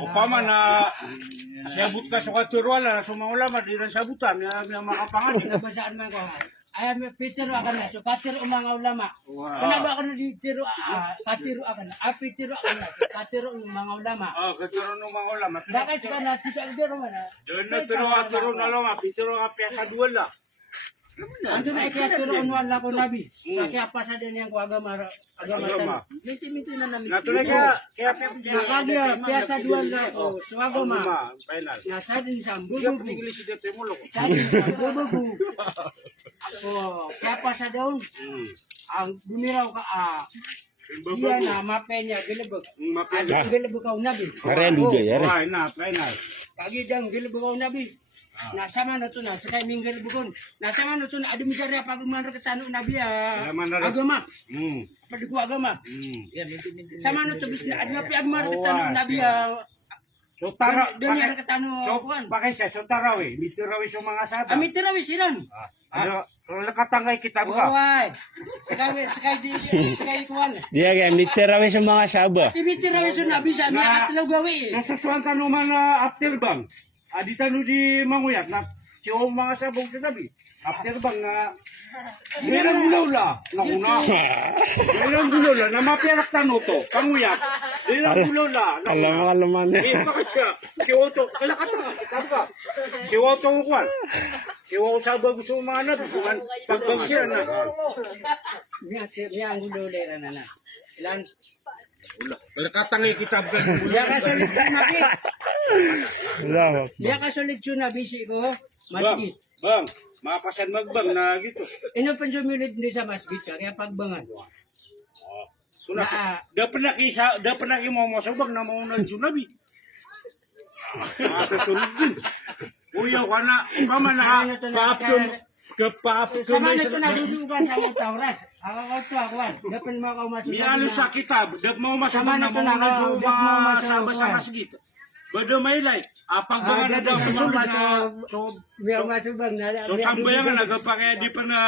Upama na siabot ka sa katuruan sa mga ulama, di rin sabutan, may makapangan. Nabasaan man ko. Ay, pitiro akan na. So, katiro mga ulama. Kanaba ako na di tiro, katiro akan na. Pitiro akan na. Katiro mga ulama. Katuro ng mga ulama. Bakit ka na, kita ang tiro man. Doon na turo na lang, pitiro nga piyasa duwal lang. Ando na kaya tiro unwan lang ko nabi. Kaya pa sa din yung agama. Minti na namin. Natuloy kaya Nakagya, piyasa duwan lang ko. So, agama. final. Nasa din sa Siya bubugu. pitigil si Dete Mulo ko. Sa din sa bubugu. Kaya pa sa doon, ang bumiraw ka, iya na mapenya gilabog. Gilabog ka nabi. Karen duda ya. Final. Kagidang gilabog ka nabi. Nasama na to na sa kay minggal bugon. Nasama na to na adi migarya pag umano katano nabi agama. Padiku agama. Sama na to bis na adi pi agama katano nabi So tara dunya katano kuan. Bakay siya so tarawi, mitirawi sa mga saba. Ami tirawi silan. Ano nakatangay kita ba? Oy. Sakay kuan. Dia kayak mitirawi sa mga saba. Tirawi sa nabi sa mi atlaw gawi. Nasusuan ka naman after bang. Di tanu di manguyat na siyo mga sabong kagabi. After bang meron gulaw la. Nauna. Meron gulaw la na mapirak tanu to. Panguyat. Meron gulaw la. Alaman. Bakit siya? Si Otto. Kalakata. Kapag. Si Otto kuwan. Si Otto sabang gusto mga nabi. Kuwan pagbang siya na. Miya ang gulolera na na. Ilan? Kalakatangay kitab ka. Miya ka sulit ko nabi. Salamat. Miya ka sulit ko nabi si ko. Masjid. Bang. Mapasan magbang na gitu. Ino pa sumilid din sa masjid kaya pagbangan. Suna, da pernah mo masubang na maunan sunabi. Susunod din. Uyaw ka na, kama na kapaptun Sama na ito nadudugan sa mga tauras. Ako ito, akuan. Dapat mga kaumasubang. Miyalo sa kitab, dap mo masubang na Sama na maunan ito na suba sa masjid. Bado may like, apang mga na daw masulod na Biya masubang na. so sambayan nga nagapakaya di pa na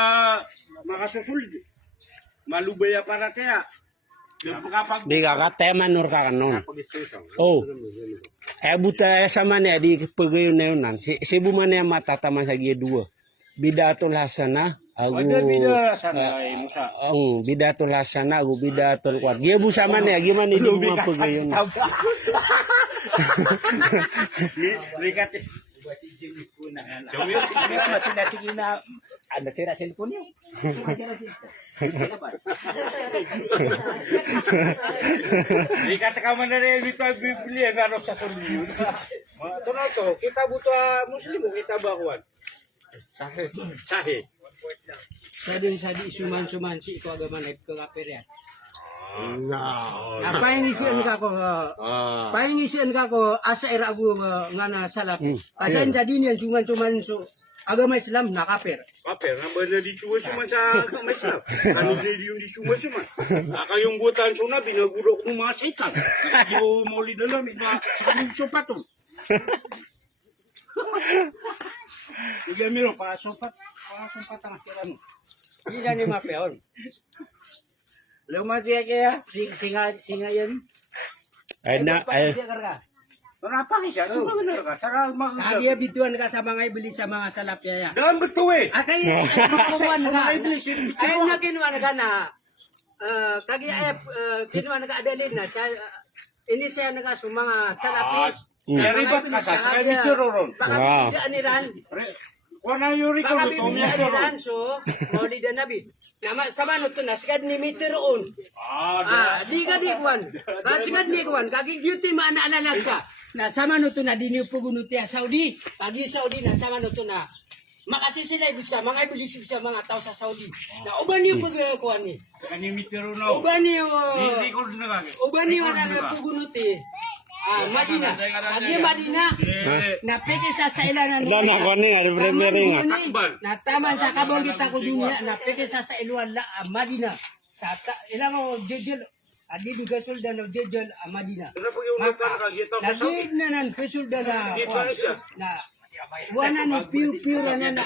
makasusulid. Malubaya para kaya. Di kakatema nur kakano. Oh. Buta sama niya di pagayon na yun. Sibu man niya matataman sa giya dua. Bidatul hasana. Ada bida sana Musa. Bidatul hasana. Bidatul kuat. Giya bu sama niya. Gimana di mga pagayon na. Lihat. Kami matinatingin na nasira cellphone niya. Lihat ka man na rin dito Biblia na sa surmi. Ito na to, kita buta Muslim kita bakuan. Sahih. Sa din sa di suman-suman si ito agama na ito kapirya. Pahingisian ka ko. Pahingisian ka ko asa era ako nga na salap. Pasan sa din yan suman-suman so agama Islam nakapir. Kapir, nambah na di cuma sa agama Islam. Kami di yung di cuma. Aka yung butan suna binagurok ng mga setan. Yung muli dalam iba sa sopaton. Tiga milo para sopat ang kira mo. Hindi na ni mapeon. Lumat siya kaya, singa yan. Ay na. Ay. Kenapa siya? Semua benar ka? Cara Kagi bituan ka sa mga ibili sa mga salapya ya. dalam betul eh. Akay makakuan ka. Ay na kinuan ka na. Kagi ay kinuan ka adalin na sa ini saya naga sa mga salapis. Saya ribet kasa, saya bicara ron. Baka aniran. Wana yuri ko Baka luto bibili aniran so maulid na nabi. Nama sama no to na sigad ni meteron. Di ka di kuan. Sigad ni kuan kagi duty maana ka. Na sama no to na dinyo pugunuti Saudi. Pagi Saudi na sama no to na. Makasi sila ibig ka, mga ibig sa mga tao sa Saudi. Na uban niyo pagkuhan ni. Kani mitero na. Uban niyo. Di ko na kami. Uban niyo na pugunuti. Madina. Pagi Madina. Napiki sa ilanan. Dan ako ni ada premiering. Na taman sa kabong kita ko dunia napiki sa iluan la Madina. Sa ilang mo jejel adi juga suldan of jejel Madina. Kenapa yung lutan ka kita sa Lagi na nan pesuldan na wana no piu-piu na na.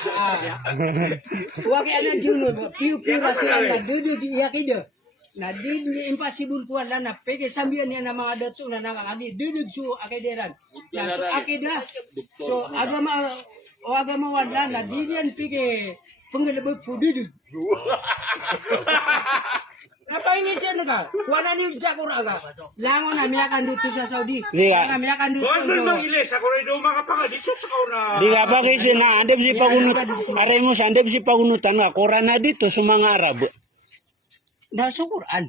Wagi ana juno piu-piu ra sila na dudu di yakida. na di impossible kuan na peke sambian niya na mga dato na nakagi dudud so akederan na so akida so agama wala na di yan peke pengelebeg pududud ngapain siya naga wala ni jakura aga lango na miyakan dito sa Saudi Iya. na miyakan dito Kuan man mangilis ako rin daw makapanga dito sa kauna. Di ka pa kasi na andep si pagunut. Aray mo sa andep si pagunutan nga Quran na dito sa mga Arab. na sa Quran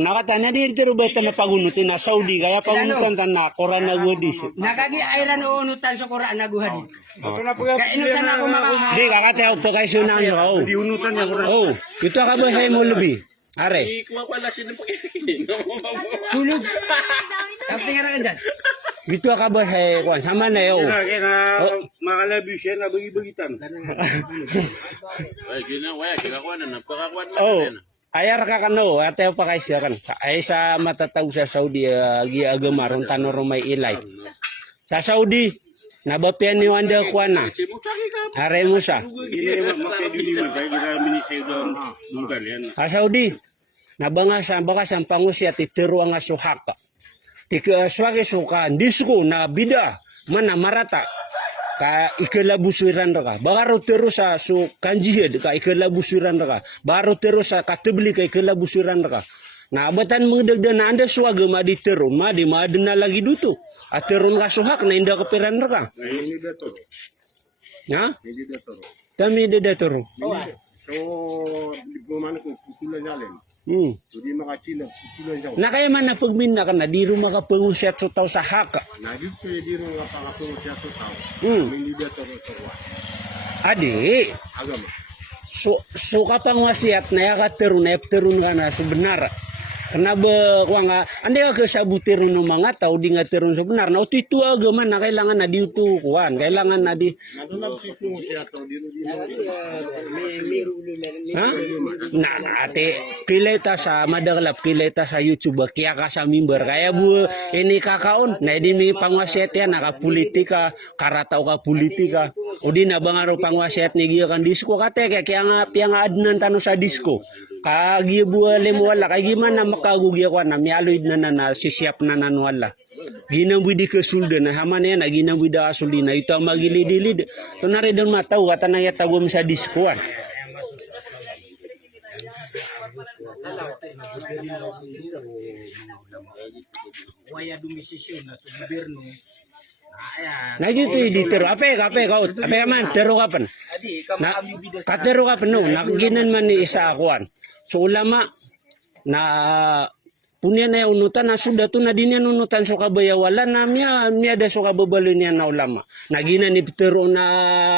Nakatanya di dito bata na pagunutin na Saudi kaya pagunutan tan na Quran na godis. nakagi ayran unutan sa Quran na guhadi Ito na pag kaya inusan ako maka Di kakate ako pa kayo na oh. diunutan niya ko rin. Oh, ito ka ba sa mo lubi? Are. tulog tapos nga kan dyan Gitu ka ba sa kwan sama na yo. Kaya na makalabi siya na bagi-bagitan. Oh. Ayar ka kano, ate pa kayo siya kan. Ay sa matataw sa Saudi agi agama ron tanong may ilay. Sa Saudi nabapian ni Wanda kuana. Are mo sa. Ini makadiliman kayo kita minisay doon bukan yan. Sa Saudi nabangasan bakasan pangusya ti tiro nga suhaka. Ti swage suka disko na bida mana marata ka ikalabusuran ka. Bagaro tiro sa su kanjihad ka ikalabusuran ka. Baro tiro sa katebli ka ikalabusuran ka. Na abatan mengdagda na anda swage ma di tiro ma di madena lagi duto. Ateron ka suhak na inda kapiran ka. Ini dia tuh. Ha? Ini dia tuh. Tami de tiro. So, di mana ko kutulan jalan. Jadi makacila kutulan jalan. Na kaya man na pagminna ka na di rumah ka pangusyat sa tao sa haka. Nah, dito di rumah pangapung siya to tao. Hmm. Ini dia tuh tuh. Adi, Agama. so kapang wasiat na yakaterun ka na sebenar. Kenapa kuang ande ka sabutir no mga tao di nga terun sebenar. Na uti tu agama na kailangan na diutu kuan, kailangan na di Nadulab si kung siya to di ha? Na ate kileta sa madaglap kileta sa YouTube kaya ka sa member kaya bu ini kakaon na di mi pangwasiat ya naka politika karataw ka politika o di na bangaro pangwasiat ni giya kan disko kate kaya nga piang adnan tano sa disko kagi buale mo wala kay gimana makagugya ko na mialoid na sisiap na nanwala ginamwi di kesulda na haman ya na ginamwi da asuli na ito ang magilid-ilid to na rin doon mataw at na yatagom sa diskoan waya dumisisyon na sa gobyerno na gitu editor ape kau ape man tero kapan adi na katero kapan no naginan man ni isa akuan so ulama na punya na unutan na sudah tu na dinya unutan so kabayawala na miya ada so kababalo niya na ulama naginan ni tero na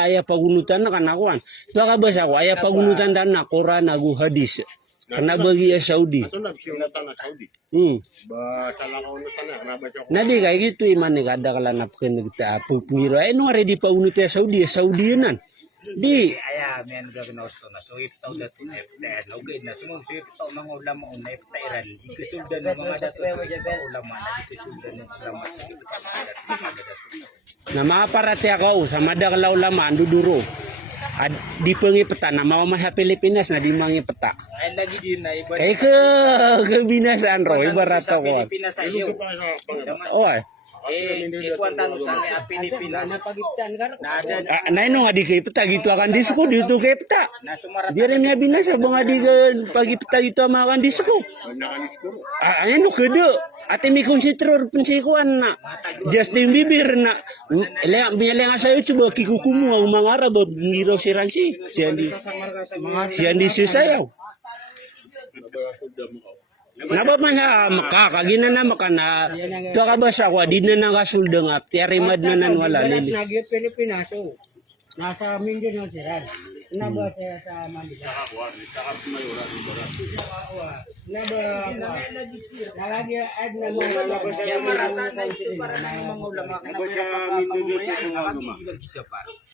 aya pagunutan na kanakuan to kabasa ko aya pagunutan dan na Quran nagu hadis karena bagi ya Saudi Nadulab siya na tanga Saudi. Ba salakaw na tanga nabaca ko. Nadi kayak gitu iman kada kalanap kan kita pupiro no ready pa unut ya Saudi nan di aya men gagnosto na so itaw dato na okay na sumong so itaw mga ulama on iran ikusuldan ng mga dato ulama na ikusuldan ng ulama na mga parati ako sa madaglaw laman duduro di pengipeta na mau sa Pilipinas na di mangipeta ay lagi din na iba kay kebinasaan ro ibarat ko Pilipinas sa iyo oy ikuan tanong sa Pilipinas na pagiptan ka na ada na ino nga di kay peta gitu akan disko dito kay peta na sumarat di rin niya binasa mga di pagipeta gitu makan disko ano kedo ate mi konsitror pensikuan na Justin Bieber na bilang saya coba kikukumu ang mga Arab ngiro si Ransi siandi sisayaw naba man sa makakagina na makana kakabasa ko di na nakasulda nga tiarimad na nanwala lili nagi Pilipinas oh nasa Mindanao sila naba siya sa Manila nalagi ad na mga ulama